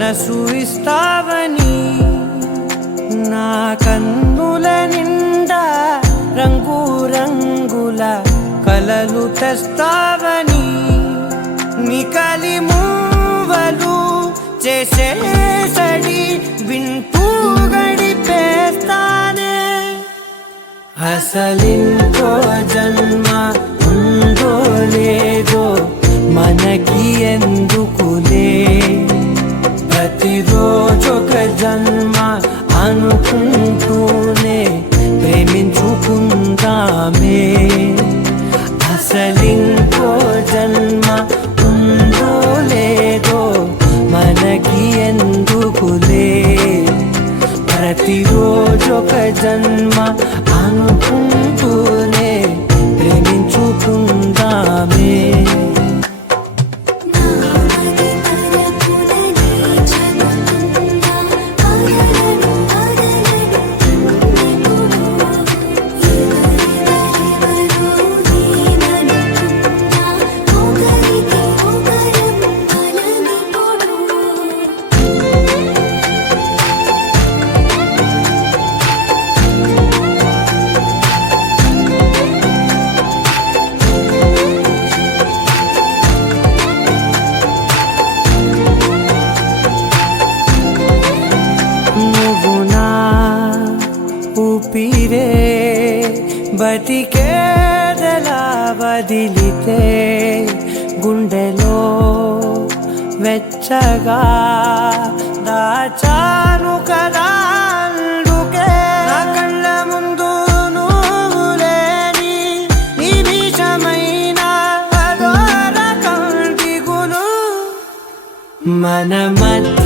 మనసు ఇస్తావని నా కన్నుల నిండా రంగు రంగుల కలలు తెస్తావని నికలి మూవలు చేసేసడి వింటూ గడిపేస్తానే అసలింకో జన్మ ఉందో లేదో మనకి ఎందుకులే ప్రతిరోజొక జన్మ అనుకుంటూనే ప్రేమించుకుందామే అసలింకో జన్మ ఉందో లేదో మనకి ఎందుకులే ప్రతిరోజొక జన్మ అనుకుంటూనే ప్రేమించుకుందామే ఊపిరే బతికేదలా వదిలితే గుండెలో వెచ్చగా దాచాను కదా అందుకే నా కళ్ళ ముందు నువ్వు లేని నిమిషమైన అదోరకం దిగులు మన మధ్య